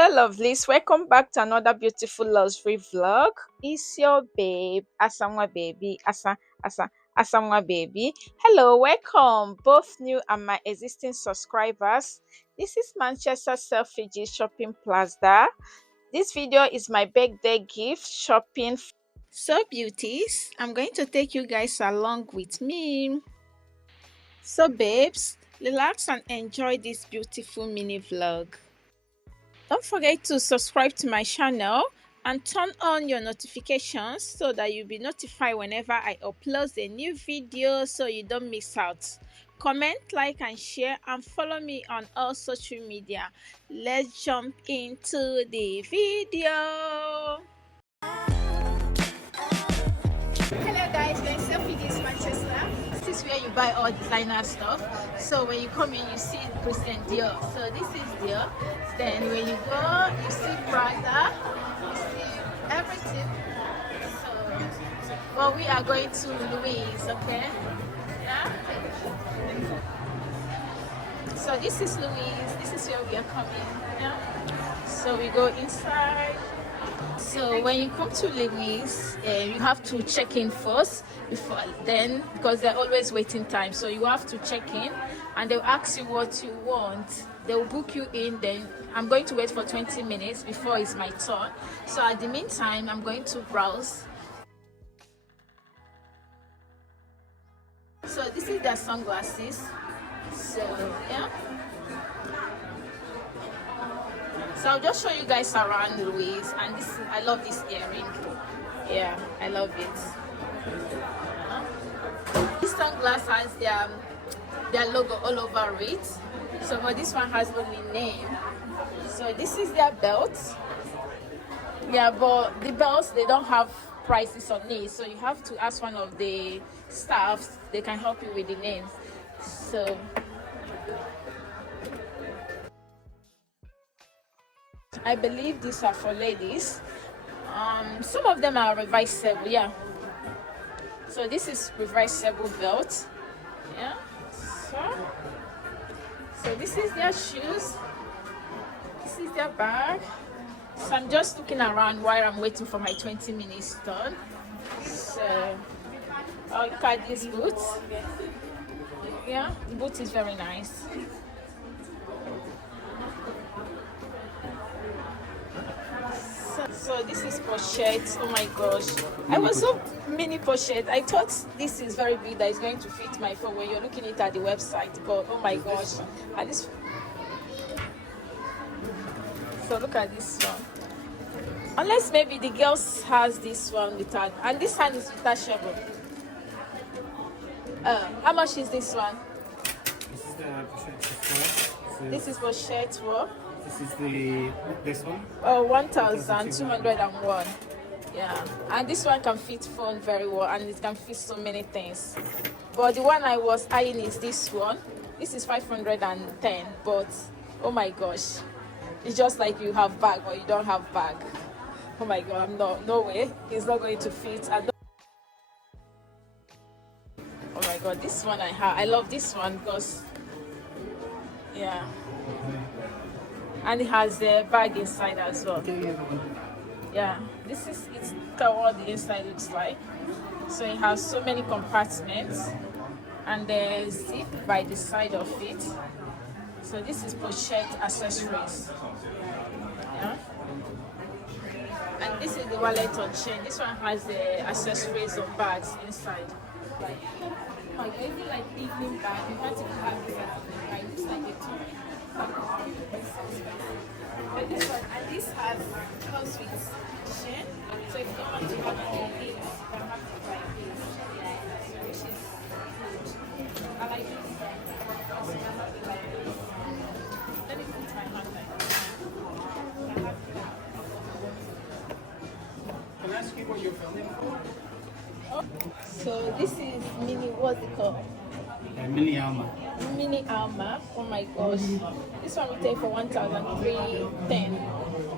Hello lovelies, welcome back to another beautiful luxury vlog. It's your babe Asanwa baby, Asanwa baby. Hello, welcome both new and my existing subscribers. This is Manchester Selfridges shopping plaza. This video is my birthday gift shopping. So beauties, I'm going to take you guys along with me. So babes, relax and enjoy this beautiful mini vlog. Don't forget to subscribe to my channel and turn on your notifications so that you'll be notified whenever I upload a new video so you don't miss out. Comment, like and share, and follow me on all social media. Let's jump into the video. Hello guys, we're in Selfridges Manchester. This is where you buy all designer stuff. So when you come in, you see President Dior. So this is Dior. Then when you go, you see Prada. You see everything. So, well, we are going to Louise, okay? Yeah. So this is Louise. This is where we are coming. Yeah. So we go inside. So when you come to Louise, you have to check in first before then, because they're always waiting time. So you have to check in and they'll ask you what you want. They'll book you in. Then I'm going to wait for 20 minutes before it's my turn. So at the meantime, I'm going to browse. So this is their sunglasses. So yeah. So I'll just show you guys around Louise, and this I love this earring. Yeah, I love it. This sunglass has their logo all over it. So but this one has only name. So this is their belt. Yeah, but the belts, they don't have prices on it. So you have to ask one of the staffs. They can help you with the names. So I believe these are for ladies. Some of them are reversible, yeah. So this is reversible belt, yeah. So this is their shoes. This is their bag. So I'm just looking around while I'm waiting for my 20 minutes turn. So look at these boots. Yeah, the boot is very nice. So this is pochette. Oh my gosh, I was so mini pochette. I thought this is very big, that is going to fit my phone when you're looking at the website, but oh my gosh. And this, so look at this one. Unless maybe the girls has this one with her, and this hand is detachable. How much is this one? This is the pochette. This is pochette for. This is this one. Oh, 1,201. Yeah, and this one can fit phone very well, and it can fit so many things. But the one I was eyeing is this one. This is 510, but oh my gosh, it's just like you have bag or you don't have bag. Oh my god, no way, it's not going to fit. Oh my god, this one I love this one because yeah. And it has a bag inside as well. Yeah, this is it's what the inside looks like. So it has so many compartments, and there's zip by the side of it. So this is pochette accessories. Yeah. And this is the wallet on chain. This one has the accessories of bags inside. Like maybe like evening bag, you want to have this like this like a toy. But this one, and this comes with chain, so if you don't want to have all these, you can have to buy this, which is good. I like this. Let me put my hand like this. Can I ask you what you're filming for? So this is mini, what's it called? Mini Alma. Mini Alma. Oh my gosh, this one will take for 1,310.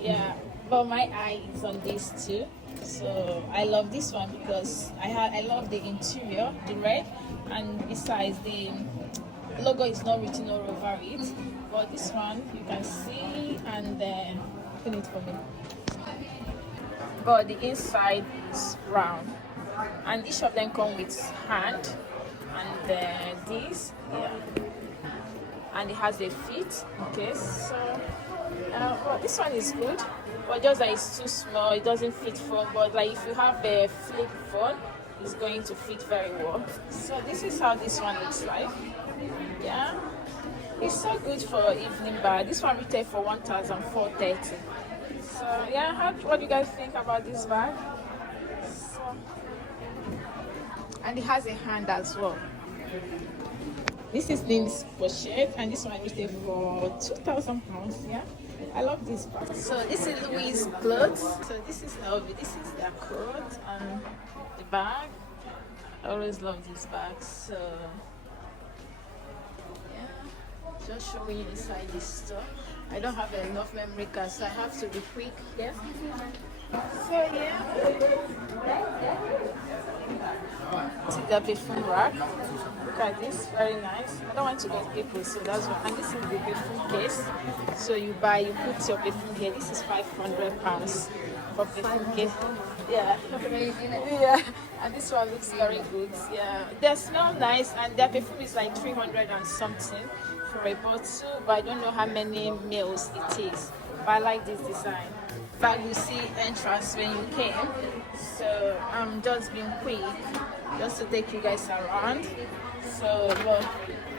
Yeah, but my eye is on this too. So I love this one because I love the interior, the red, and besides the logo is not written all over it. But this one you can see, and open it for me. But the inside is brown, and each of them come with hand, and this, yeah, and it has a fit. Okay, so well, this one is good, but just that it's too small, it doesn't fit phone. But like if you have a flip phone, it's going to fit very well. So this is how this one looks like. Yeah, it's so good for evening bag. This one retail for 1,430. So yeah, what do you guys think about this bag? So, and it has a hand as well. This is Lynn's pochette, and this one retail for £2,000. Yeah, I love this bag. So this is Louis' clothes. So this is Lovely. This is their coat and the bag. I always love these bags. So yeah, just showing you inside this store. I don't have enough memory card, so I have to be quick here. So yeah, this is the perfume rack. Look at this, very nice. I don't want to get people, so that's why. And this is the perfume case. So you put your perfume here. This is £500 for perfume case. Yeah, yeah. And this one looks very good. Yeah, they smell nice, and their perfume is like 300 and something for a bottle, but I don't know how many mils it is. But I like this design. But you see entrance when you came, so I'm just being quick just to take you guys around. So well,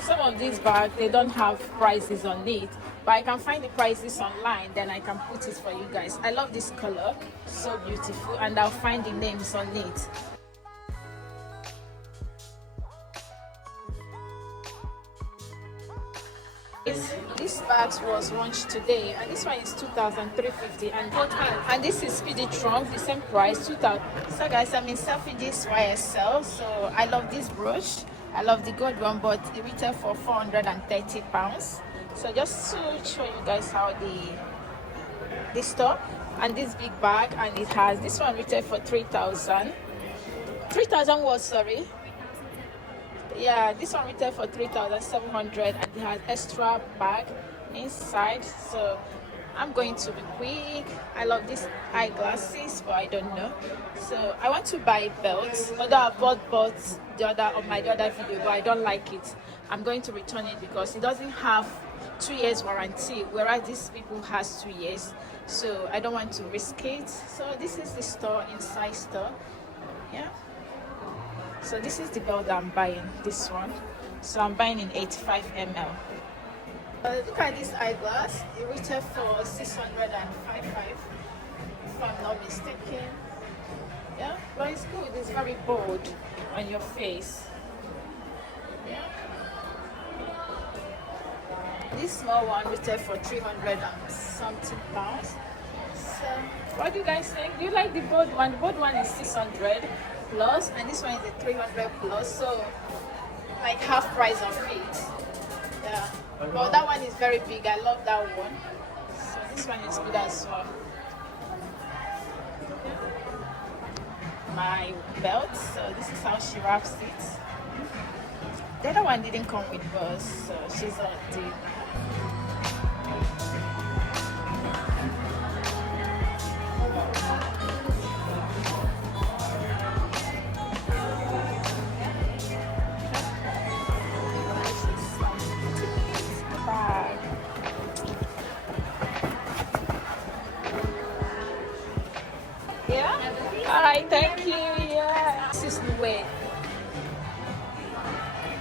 some of these bags, they don't have prices on it, but I can find the prices online, then I can put it for you guys. I love this color, so beautiful, and I'll find the names on it. This bag was launched today, and this one is 2,350, and this is Speedy Trunk, the same price, 2,000. So guys, I'm in Selfridges YSL, so I love this brooch. I love the gold one, but it retail for £430. So just to show you guys how the store, and this big bag, and it has this one retail for 3,000. 3,000 was, sorry. Yeah, this one retail for 3,700, and it has extra bag inside. So I'm going to be quick. I love these eyeglasses, but I don't know. So I want to buy belts. Although I bought the other on my other video, but I don't like it. I'm going to return it because it doesn't have 2 years warranty, whereas these people has 2 years. So I don't want to risk it. So this is the store, inside store. Yeah. So this is the belt that I'm buying, this one. So I'm buying in 85 ml. Look at this eyeglass. It retail for 655, if I'm not mistaken. Yeah, but it's good. It's very bold on your face. Yeah. This small one retail for 300 and something pounds. So what do you guys think? Do you like the bold one? The bold one is 600 plus, and this one is a 300 plus. So like half price of it. Yeah. But that one is very big. I love that one. So this one is good as well. My belt. So this is how she wraps it. The other one didn't come with us, so she's on the. Alright, thank you. Yeah. This is the way.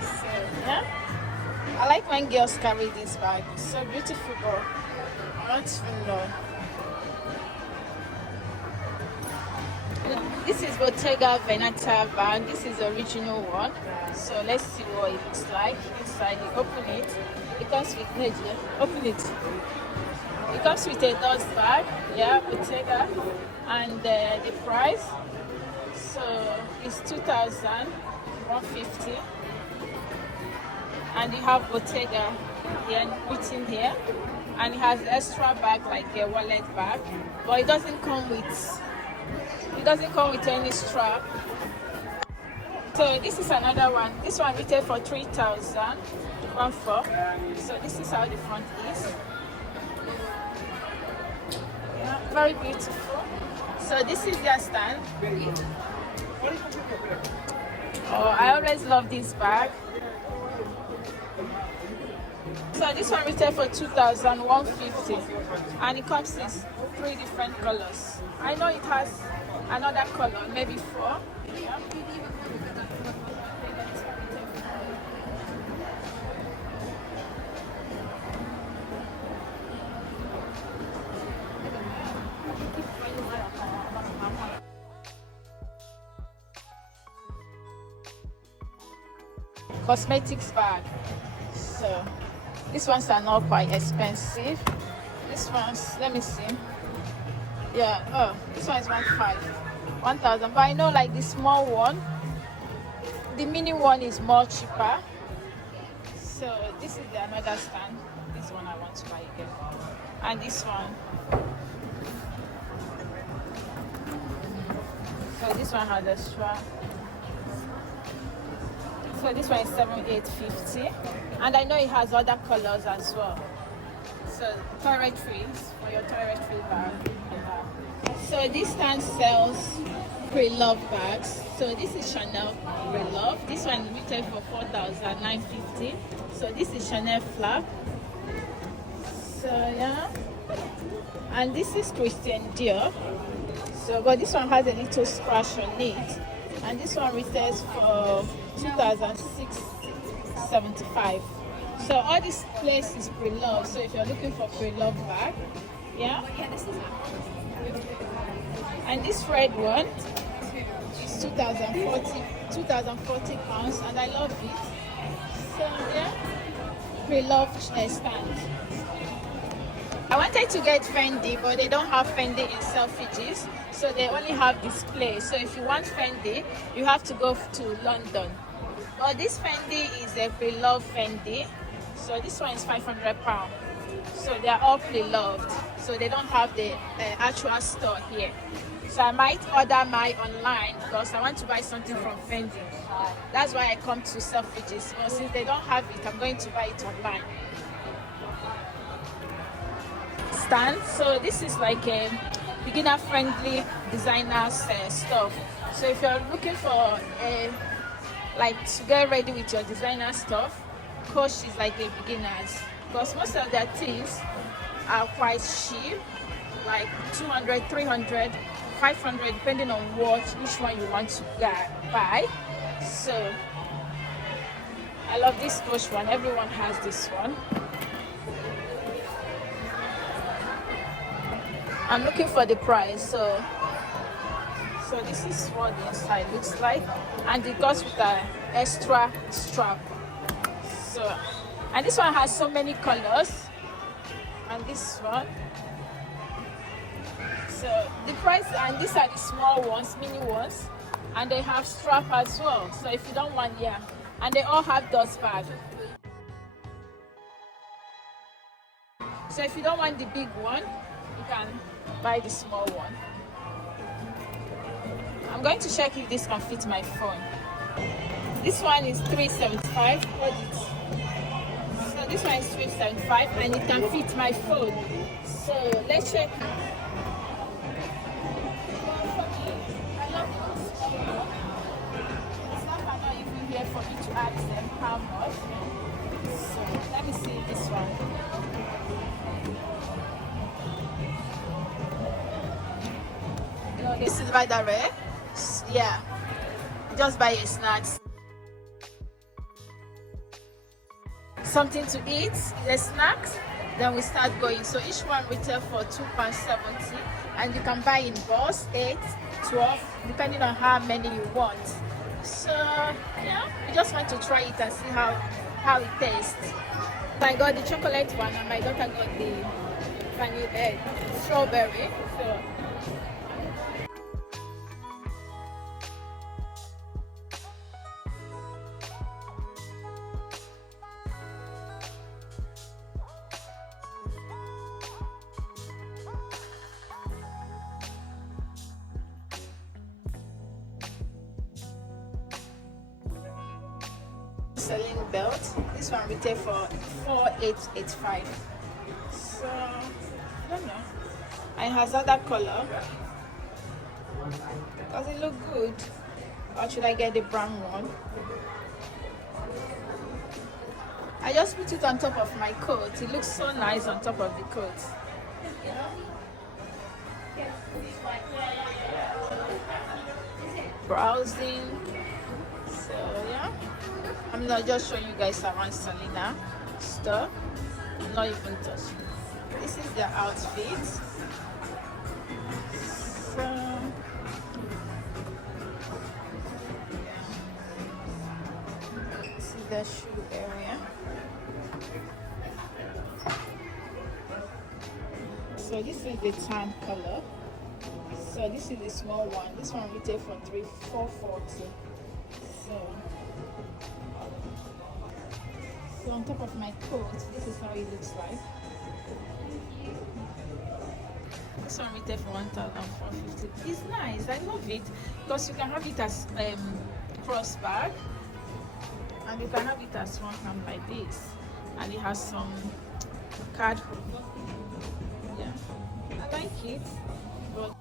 So, yeah. I like when girls carry this bag. It's so beautiful, but I don't even know. This is Bottega Veneta bag. This is the original one. So let's see what it looks like inside. You open it. It comes with Nigeria. Open it. It comes with a dust bag. Yeah, Bottega. And the price, so it's 2,150, and you have Bottega here written here, and it has extra bag like a wallet bag, but it doesn't come with any strap. So this is another one. This one retail for 3,000. So this is how the front is. very beautiful. So this is their stand. Oh, I always love this bag. So this one retail for 2,150, and it comes in 3 different colors. I know it has another color, maybe 4. Yeah. Cosmetics bag. So these ones are not quite expensive. This one's, let me see. Yeah, oh, this one is 1,000. But I know like the small one, the mini one is more cheaper. So this is the another stand. This one I want to buy again. And this one. So this one has a straw. So this one is 7,850, and I know it has other colors as well. So toiletries for your toiletry bag. So this stand sells pre-love bags. So this is Chanel pre-love. This one retail for 4,950. So this is Chanel flap. So yeah, and this is Christian Dior. So but this one has a little scratch on it, and this one retails for 2,675. So all this place is pre-love. So if you're looking for pre-love bag, yeah. And this red one is 2,040 pounds, and I love it. So yeah, pre-love stand. I wanted to get Fendi, but they don't have Fendi in Selfridges, so they only have display. So if you want Fendi, you have to go to London. But this Fendi is a pre-loved Fendi, so this one is £500. So they are all pre-loved, so they don't have the actual store here. So I might order mine online because I want to buy something from Fendi. That's why I come to Selfridges. But since they don't have it, I'm going to buy it online. Stand. So this is like a beginner-friendly designer stuff. So if you're looking for a like to get ready with your designer stuff, Coach is like a beginner's, because most of their things are quite cheap, like 200, 300, 500, depending on which one you want to buy. So I love this Coach one. Everyone has this one. I'm looking for the price. So this is what the inside looks like, and it goes with an extra strap. So, and this one has so many colors, and this one. So the price, and these are the small ones, mini ones, and they have strap as well. So if you don't want, yeah, and they all have dust bag. So if you don't want the big one, you can buy the small one. I'm going to check if this can fit my phone. This one is 375. So this one is 375, and it can fit my phone. So let's check. I love it. It's not even here for me to ask them how much. So let me see this one. No, this is by the red. Yeah, just buy your snacks, something to eat, the snacks, then we start going. So each one retail for £2.70, and you can buy in balls, 8, 12, depending on how many you want. So yeah, we just want to try it and see how it tastes. I got the chocolate one, and my daughter got the vanilla strawberry. So Celine belt. This one retail for 4,885. So I don't know. And it has other color. Does it look good? Or should I get the brown one? I just put it on top of my coat. It looks so nice on top of the coat. Browsing. So yeah, I'm not just showing you guys around Celine store. I'm not even touching. This is the outfit. So yeah. This is the shoe area. So this is the tan color. So this is the small one. This one retail for $440. So on top of my coat, this is how it looks like. This one retail for $1,450. It's nice. I love it because you can have it as cross bag, and you can have it as one hand like this, and it has some card. Yeah, I like it, but